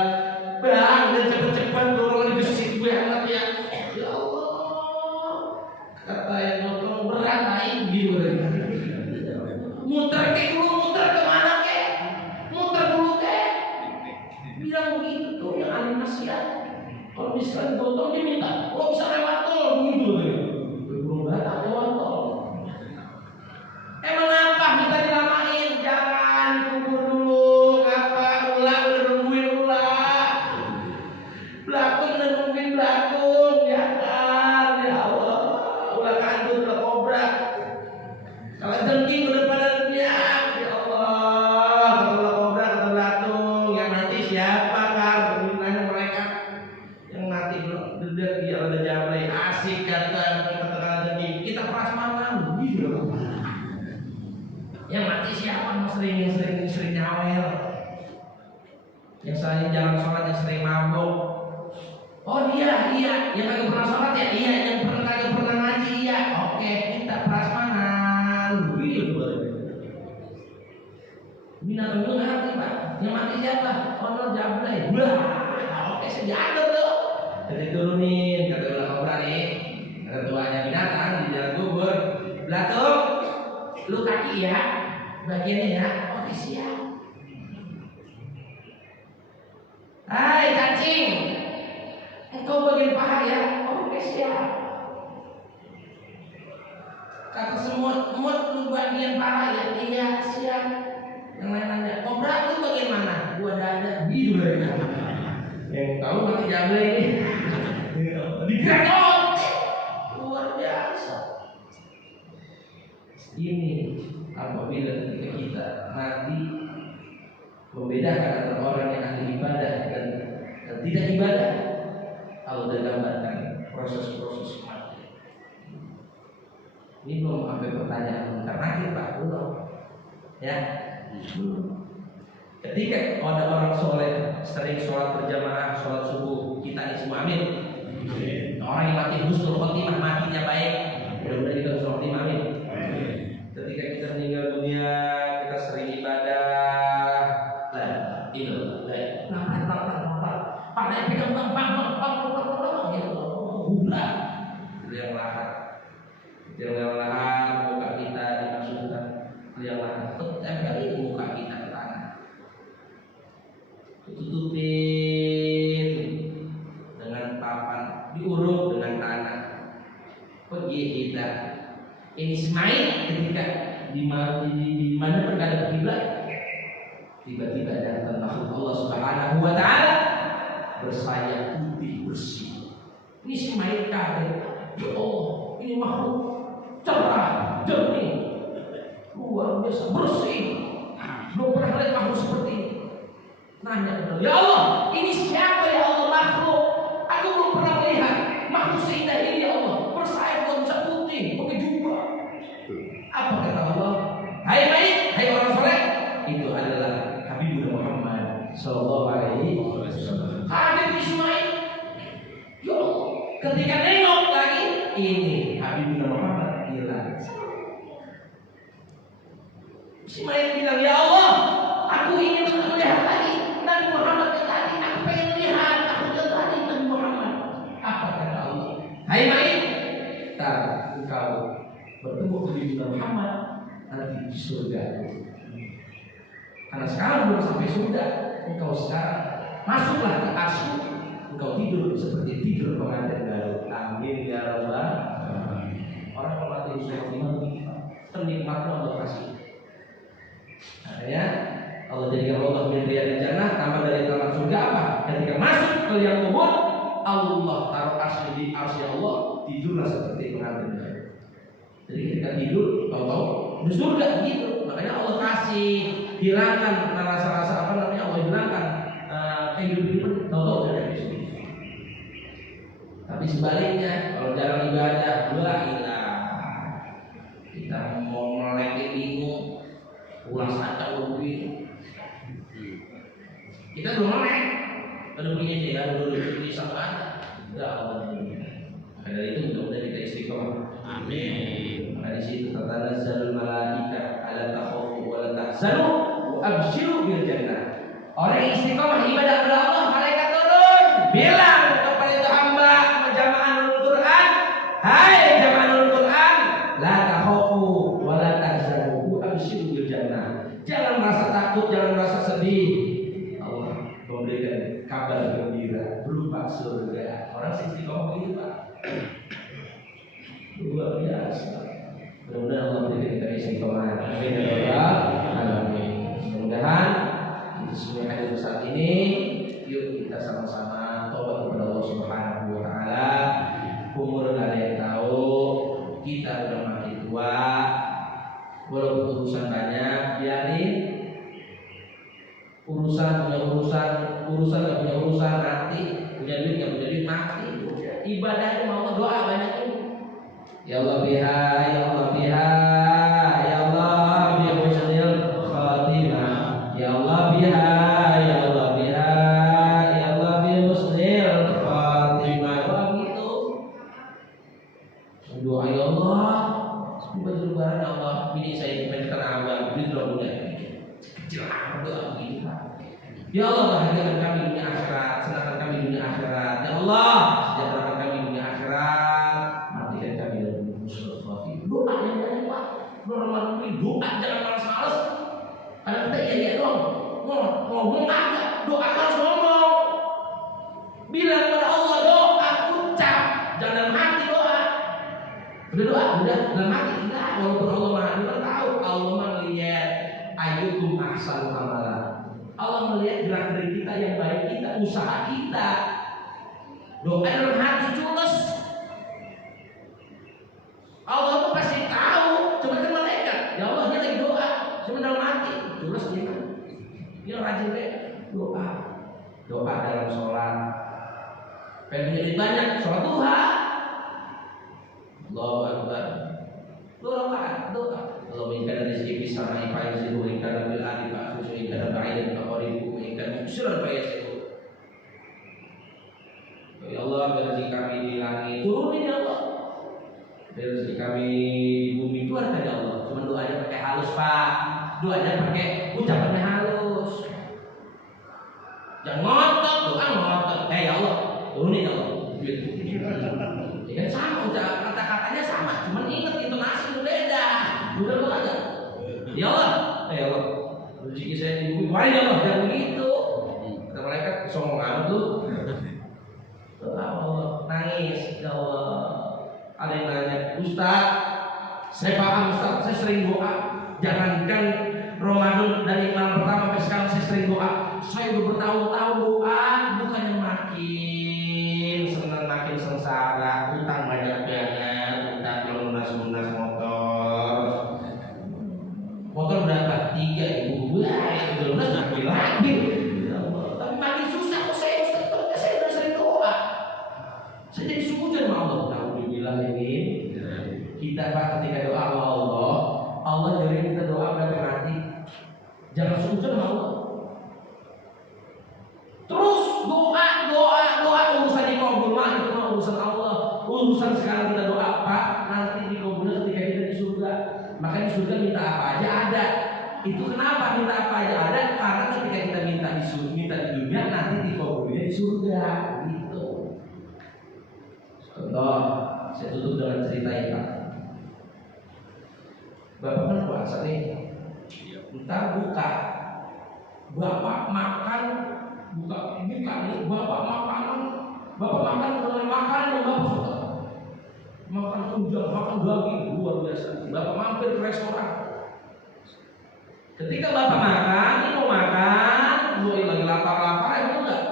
bang, dan cepet-cepet dorong digesit gue amat ya. Ya Allah, kata yang ngomong berat lain gitu. Muter ke dulu, muter kemana ke? Muter dulu ke? Kalau misalkan tol dia minta, kalau bisa lewat tol begitu belum datang lewat tol. Emang apa kita dilamain? Jangan kubur dulu, apa ulah udah nungguin ulah. Belakung udah nungguin belakung, jangan ya Allah. Ulah kandung udah kobrak. Kalau jengking udah pada diam, ya Allah. Kata ulah kobrak, kata belakung, yang nanti siapa kan? Nanya mereka yang nanti dia ada jablay asik kata jengking. Kita prasmanan gitu loh. Yang mati siapa? Yang sering nyawel, yang sering jalan sholat, yang sering mabuk. Oh dia, yang kagak pernah sholat ya, yang kagak pernah ngaji ya. Oke, kita prasmanan. Gitu binatang itu ngerti Pak. Yang mati siapa? Oh jablay. Oke sejadah tuh. Jadi turunin, kata ulah kobra nih. Kata tuanya binatang di jalan kubur. Belatung, lu kaki ya. Bagiannya ya, oke siap. Hai cacing, engkau bagian paha ya, oke siap. Kata semut, lu bagian paha ya, iya siap. Yang lain nanya, kobra lu bagian mana? Gua dada. Gitu lah ya. Yang tahu mati jablay ini. Digerak luar biasa. Ini apabila ketika kita mati membedakan antara orang yang ahli ibadah dan tidak ibadah, Allah sudah gambarkan proses-proses mati. Ini belum sampai pertanyaan karena kita belum, ya. Ketika ada orang soleh sering sholat berjamaah, sholat subuh, kita ini semua amin. Orang yang mati husnul khotimah, matinya baik, mudah-mudahan kita husnul khotimah amin. Ketika kita meninggal dunia, kita sering ibadah. Itu pada pegang bang, ya Allah, yang lahat, muka kita dimasukkan yang lahat, tempel muka kita ke tanah, tutupin dengan papan, diuruk dengan tanah, pergi kita. Ini Ismail ketika di mana berada kiblat, tiba-tiba datang makhluk Allah Subhanahu wa taala bersayap putih bersih. Ini Ismail kaget, ya Allah, ini makhluk cerah, jernih, luar biasa bersih. Belum pernah lihat makhluk seperti ini. Nanya kepada ya Allah, ini siapa ya Allah makhluk? Aku belum pernah lihat makhluk seindah ini ya Allah. Bersayap bisa putih, pakai jubah. Apa kata Allah? Hai baik, hai orang soleh, itu adalah Habibur Muhammad Sallallahu Alaihi Wasallam. Habib Ismail, ya Allah, ketika nengok lagi, ini Habibur Muhammad bilang, Ismail bilang, ya Allah, aku ingin melihat lagi Nabi Muhammad yang tadi, aku pengen lihat, aku yang tadi Nabi Muhammad. Apa kata Allah? Hai baik, engkau bertemu Habibur Muhammad nanti di surga. Karena sekarang belum sampai surga, engkau sekarang masuklah ke arsy, engkau tidur seperti tidur pengantin baru. Amin ya rabbal alamin. Orang kalau mati di surga penikmatnya Allah kasih. Makanya Allah jadikan Allah min riyadil jannah, tambah dari taman surga apa? Ketika masuk ke liang kubur, Allah taruh arsy di arsy Allah, tidurlah seperti pengantin baru. Jadi ketika tidur, tahu-tahu di surga gitu. Makanya Allah kasih hilangkan rasa-rasa apa namanya, Allah hilangkan kehidupan, tahu-tahu dari surga. Tapi sebaliknya, kalau jarang ibadah, kita mau melek bingung, pulang saja lebih. Kita belum melek, ada begini ya, dulu bisa mana? Ya Allah. Dari itu mudah-mudahan kita istiqomah. Amin. Di situ tatanazzalul malaika ala takhafu wa la tahzanu wa abshiru bil jannah. Orang yang istiqomah ibadah kepada Allah, malaikat turun bilang kepada itu hamba jamaahul Quran, hai jamaahul Quran, la takhafu wa la tahzanu wa abshiru bil jannah. Jangan merasa takut, jangan merasa sedih. Allah memberikan kabar gembira berupa surga. Orang istiqomah begitu Pak, luar biasa. Mudah-mudahan Allah berikan kita istiqomah. Amin ya rabbal alamin. Mudah-mudahan itu semua yang ada saat ini, yuk kita sama-sama tobat kepada Allah Subhanahu wa taala. Umur nggak ada yang tahu, kita udah makin tua, walaupun urusan banyak, biarin urusan nggak punya urusan mati, punya duit nggak punya duit mati. Ibadahnya mau doa banyakin. Ya Allah biha, ya Allah biha, ya Allah biha husnul khatimah, ya Allah biha, ya Allah biha, ya Allah biha husnul khatimah. Doa gitu. Doa ya Allah, baju lebaran ya Allah, bini saya pengen terawih, beli dulu punya kecil amat doa begitu. Ya Allah bahagiakan kami dunia akhirat, senangkan kami dunia akhirat. Ya Allah sejahterakan kami dunia akhirat, matikan kami dari husnul khatimah. Doa yang banyak Pak. Doa jangan malas-malas. Karena kita iya dong. Ngomong aja, doa harus ngomong. Bilang kepada Allah doa, ucap, jangan dalam hati doa. Udah doa, udah dalam hati enggak. Walaupun Allah Maha Dengar tahu, Allah melihat ayyukum ahsanu amalan. Allah melihat gerak-gerik kita yang baik, kita usaha kita. Doa dalam hati tulus. Allah tuh pasti tahu. Cuma kan malaikat. Ya Allah dia lagi doa. Cuma dalam hati tulus dia. Dia rajin deh doa. Doa dalam sholat. Pengen jadi banyak sholat duha. Allahu Akbar. Doa. Allah ingat rezeki bisa naik pai siru ingat bil adi fa susu ingat ba'id fa qaribu ingat suran fa yasiru. Ya Allah rezeki kami di langit turunin ya Allah. Rezeki kami di bumi keluarkan ya Allah. Cuma doanya pakai halus Pak. Doanya pakai ucapannya halus. Jangan ngotot, doa ngotot. Ya Allah, turunin ya Allah. Ya kan sama ucap kata-katanya sama, cuman ingat intonasi berbeda. Udah lu aja. Ya Allah, ya Allah. Rezeki saya di bumi, wah ya Allah, jangan begitu. Kata malaikat, songong amat lu. Doa Allah, nangis, ya Allah. Ada yang nanya, Ustaz, saya paham Ustaz, saya sering doa. Jangankan Ramadan dari malam pertama sampai sekarang saya sering doa. Saya udah bertahun-tahun doa, bukannya makin senang, makin sengsara, utang banyak banget, utang belum lunas motor berapa? 3.000 belum lunas makin lagi. Tapi makin susah kok saya udah sering doa. Saya jadi sujud sama Allah. Alhamdulillah ini kita Pak ketika doa sama Allah dari kita doa berapa mati. Jangan sujud sama Allah. Terus doa urusan dikabul mah itu mah urusan Allah. Urusan sekarang kita doa Pak, nanti dikabulnya ketika kita di surga. Makanya di surga minta apa aja ada. Itu kenapa minta apa aja ada? Karena ketika kita minta di dunia nanti dikabulnya di surga. Gitu. Contoh, saya tutup dengan cerita ini Pak. Bapak kan puasa nih. Ntar buka. Bapak makan buka nih Bapak makan dengan makanan yang Bapak suka. Makan udang, makan daging luar biasa. Bapak mampir ke restoran. Ketika Bapak makan, ini mau makan, lagi lapar-lapar, enggak.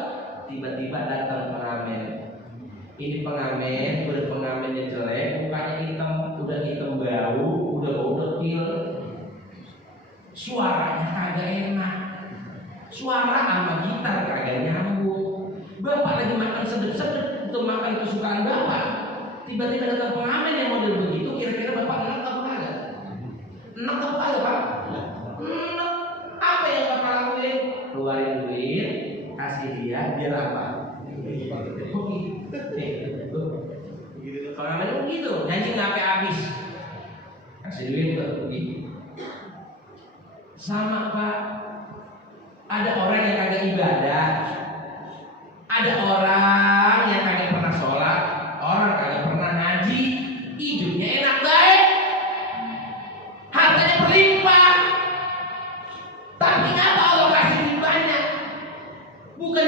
Tiba-tiba datang pengamen. Ini pengamen, udah pengamennya jelek, mukanya hitam, udah hitam bau, udah bau dekil. Suaranya kagak enak. Suara sama gitar kagak nyambung. Bapak lagi makan sedep-sedep untuk makan kesukaan Bapak. Tiba-tiba datang pengamen yang model begitu, kira-kira Bapak enak apa kagak? Enak apa kagak Pak? Enak. Apa yang Bapak lakuin? Keluarin duit, kasih dia, biar apa? Pengamennya begitu, janji nggak sampai habis. Kasih duit pergi. Sama Pak. Ada orang yang kagak ibadah, ada orang yang kagak pernah sholat, orang kagak pernah ngaji, hidupnya enak baik, hartanya berlimpah. Tapi apa Allah kasih duit banyak? Bukan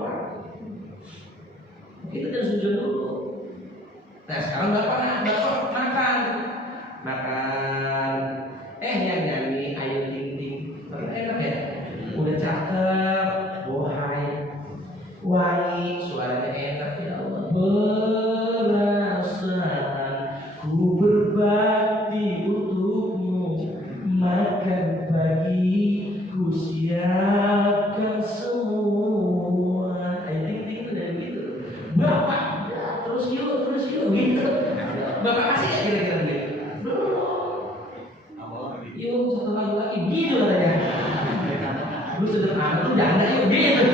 orang. Kita dan sujud dulu. Nah sekarang bapak makan. Yang nyanyi Ayu Ting Ting, enak ya. Udah cakep, bohai, wangi, suaranya enak ya Allah. Perasaan ku berbakti untukmu, makan pagi ku siapkan semua. Ayu Ting Ting itu dari gitu. Bapak terus yuk gitu. Bapak kasih ya kira-kira gitu. Yuk satu lagu lagi gitu katanya. Lu sederhana, lu janda yuk gitu.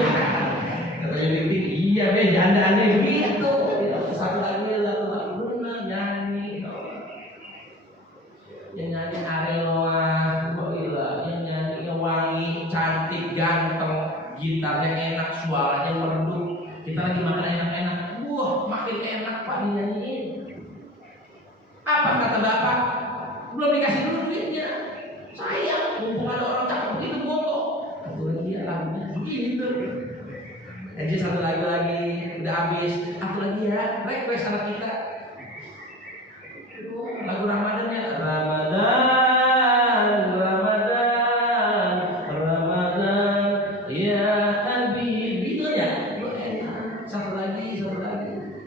Katanya Ting, iya be jandaannya gitu. Satu lagi bener nyanyi. Yang nyanyi Ariel Noah, yang nyanyi wangi, cantik, ganteng, gitarnya enak, suaranya merdu. Kita lagi makan enak-enak. Wah, makin enak Pak dinyanyiin. Apa kata Bapak? Belum dikasih dulu duitnya. Sayang, mumpung ada orang cakep begitu foto. Betul dia lagunya begitu. Jadi satu lagu lagi udah habis. Satu lagi ya, request anak kita. Lagu Ramadannya Ramadan ya Habib itu ya. Satu lagi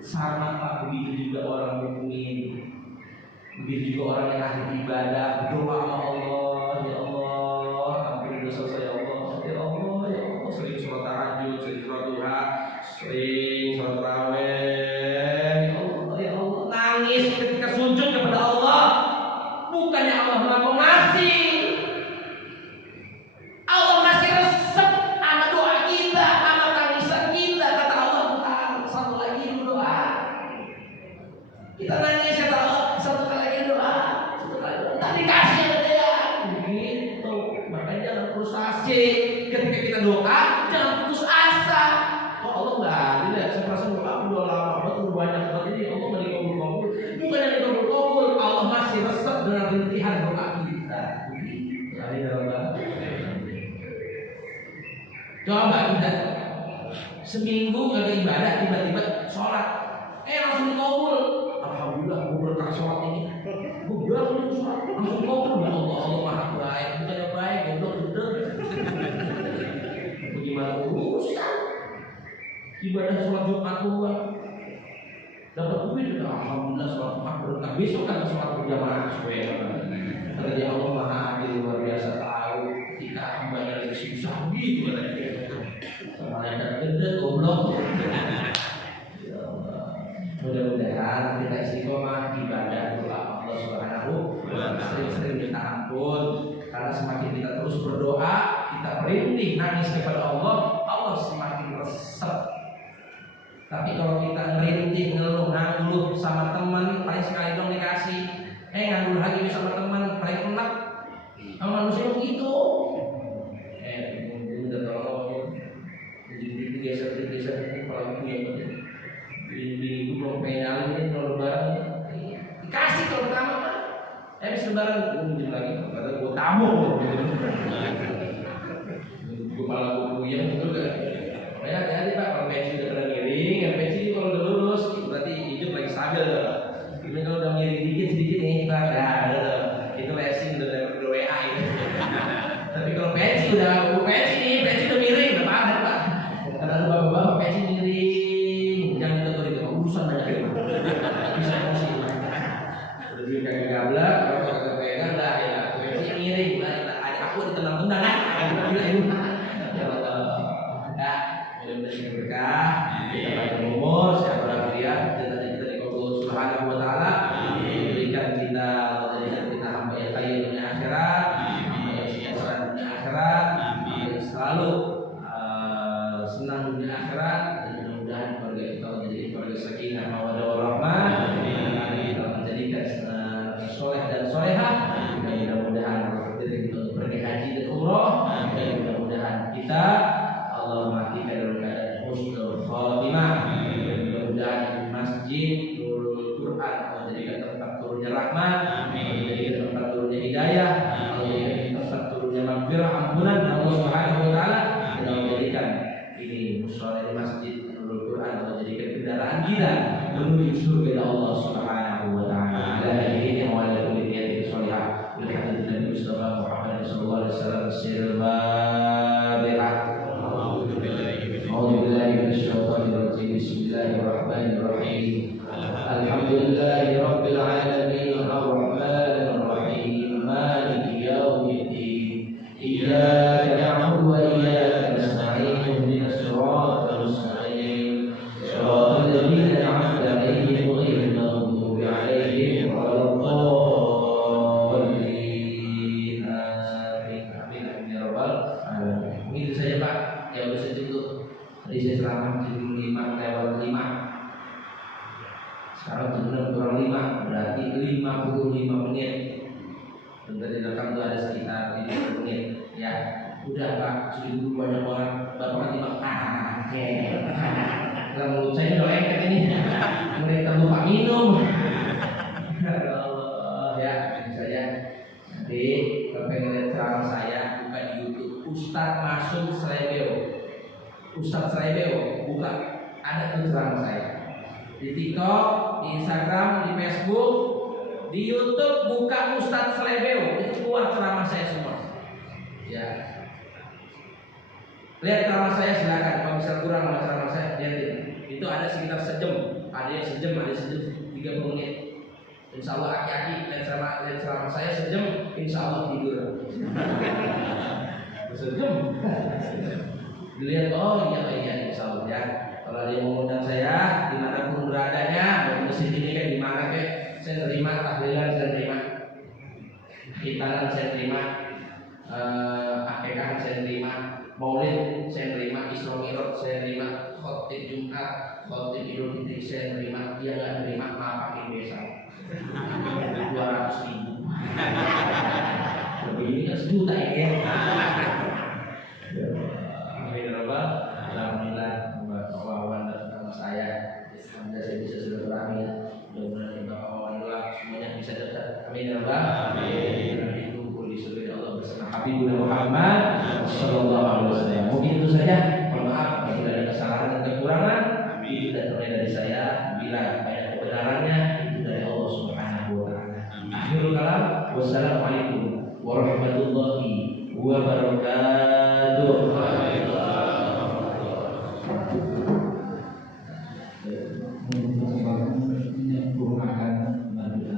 sama Pak, begitu juga orang mukmin, begitu juga orang yang ahli ibadah, berdoa sama Allah, ya Allah ampuni dosa saya ya Allah, sering sholat tahajud, sering sholat duha, sering sholat tarawih, ya Allah, nangis ketika sujud kepada Allah. Bukannya Allah mau ngasih, Allah masih resep sama doa kita, sama tangisan kita. Kata Allah, satu lagi doa. Kita nangis kata Allah, satu kali lagi doa, tak dikasih sama dia. Begitu. Makanya jangan frustasi ketika kita doa, jangan putus asa. Oh Allah nggak adil ya, saya merasa doa aku doa lama banget, udah banyak banget ini Allah nggak dikabul. Bukan yang dikabul, Allah masih resep dengan rintihan doa kita. Coba kita seminggu gak ibadah, tiba-tiba sholat, langsung dikabul. Alhamdulillah, gue berkah sholat ini. Gue langsung sholat, langsung dikabul. Ya Allah, Allah maha baik. Bukannya baik, goblok gede. Bagaimana urusan ibadah sholat Jumat gue dapat duit, alhamdulillah sholat Jumat berkah. Besok kan sholat berjamaah. Kata dia Allah maha adil, luar biasa tahu ketika hambanya lagi susah gitu katanya. Malaikat gede goblok. Ya Allah. Mudah-mudahan kita istiqomah ibadah doa Allah Subhanahu wa taala, sering-sering minta ampun, karena semakin kita terus berdoa, kita merintih nangis kepada Allah, Allah semakin resep. Tapi kalau kita merintih ngeluh nganggur sama teman, paling sekali dong dikasih, nganggur lagi sama teman, paling enak. Sama manusia begitu. Udah tolong geser kalau punya itu belum pengen ini kalau lebaran dikasih kalau pertama mah habis lebaran gue minjem lagi kata gue tabung gue malah gue puyeng gitu kan. Makanya hati-hati Pak, kalau pensi udah pernah miring, yang pensi kalau udah lurus itu berarti hidup lagi stabil. Ini kalau udah miring sedikit nih Pak, itu lesing udah WA itu. Tapi kalau pensi udah miring udah banget Pak. Karena bapak-bapak pensi miring, jangan itu urusan banyak bisa emosi. Udah duit kagak gablak, kalau kagak pegang dah ya, pensi miring, ada aku ditendang-tendang kan. Ya Allah. Ya, mudah-mudahan berkah. Kita panjang umur, sehat walafiat, dan kita dikabul Subhanahu wa taala. Berikan kita hamba yang kaya dunia akhirat, sejahtera dunia akhirat, selalu senang dunia akhirat, dan mudah-mudahan keluarga kita menjadi keluarga sakinah mawaddah warahmah. Kita menjadikan soleh dan solehah. Mudah-mudahan kita pergi haji dan umroh. Mudah-mudahan kita Allah matikan dalam keadaan husnul khatimah. Mudah-mudahan masjid Nurul Quran menjadikan tempat turunnya rahmat, menjadikan tempat turunnya hidayah, menjadikan tempat turunnya maghfirah, ampunan Allah Subhanahu wa taala, dan menjadikan ini musola di masjid Nurul Quran Allah jadikan kendaraan kita menuju surga Allah Subhanahu wa taala. Ala ini wa ala kulli niyatin shalihah. Bil hadits Nabi Muhammad sallallahu alaihi wasallam sirrul Fatiha. A'udzu billahi minasyaitonir rajim. Bismillahirrahmanirrahim. Alhamdulillahi rabbil alamin arrahmanir rahim maliki yaumiddin. Iyyaka na'budu wa iyyaka nasta'in ihdinas siratal mustaqim siratal ladzina an'amta 'alaihim ghairil maghdubi 'alaihim waladdallin. Amin ya rabbal alamin. Itu saja Pak, yang bisa cukup. Tadi saya ceramah jam 5 lewat 5. Sekarang jam 6 kurang 5, berarti 55 menit. Dan tadi rekam itu ada sekitar 50 menit. Ya, udah Pak, sudah banyak orang. Bapak nanti makan. Kalau menurut saya udah lengket ini. Mereka lupa minum. Ya Allah, ya ini saya. Nanti kalau pengen lihat ceramah saya, buka di YouTube. Ustadz Masum Slebeo. Ustadz Slebeo, buka. Ada tuh ceramah saya. Di TikTok, di Instagram, di Facebook, di YouTube buka Ustadz Slebeo, itu keluar ceramah saya semua. Ya, lihat ceramah saya silakan. Kalau bisa kurang sama ceramah saya, lihatin. Itu ada sekitar sejam, ada yang sejam, ada yang sejam 30 menit. Insya Allah aki-aki lihat ceramah saya sejam, insya Allah tidur. Sejam. Dilihat, oh iya insya Allah ya. Kalau ada yang mengundang saya dimanapun beradanya, mau di sini kayak di mana kayak, saya terima tahlilan, saya terima khitanan, saya terima akikah, saya terima maulid, saya terima Isra Mi'raj, saya terima khotib Jumat, khotib Idul Fitri, saya terima. Dia nggak terima maafin besok 200.000. Begini kan 1 juta ini ya. Alhamdulillah Bapak Wawan datang sama saya. Alhamdulillah saya bisa silaturahmi ya. Mudah-mudahan Bapak Wawan doa semuanya bisa dekat. Amin ya Rabbal alamin. Itu di surga Allah bersama Habibuna Muhammad sallallahu alaihi wasallam. Mungkin itu saja. Mohon maaf bila ada kesalahan dan kekurangan. Itu tidak dari saya. Bila banyak kebenarannya itu dari Allah Subhanahu wa taala. Akhirul kalam. Wassalamualaikum warahmatullahi wabarakatuh.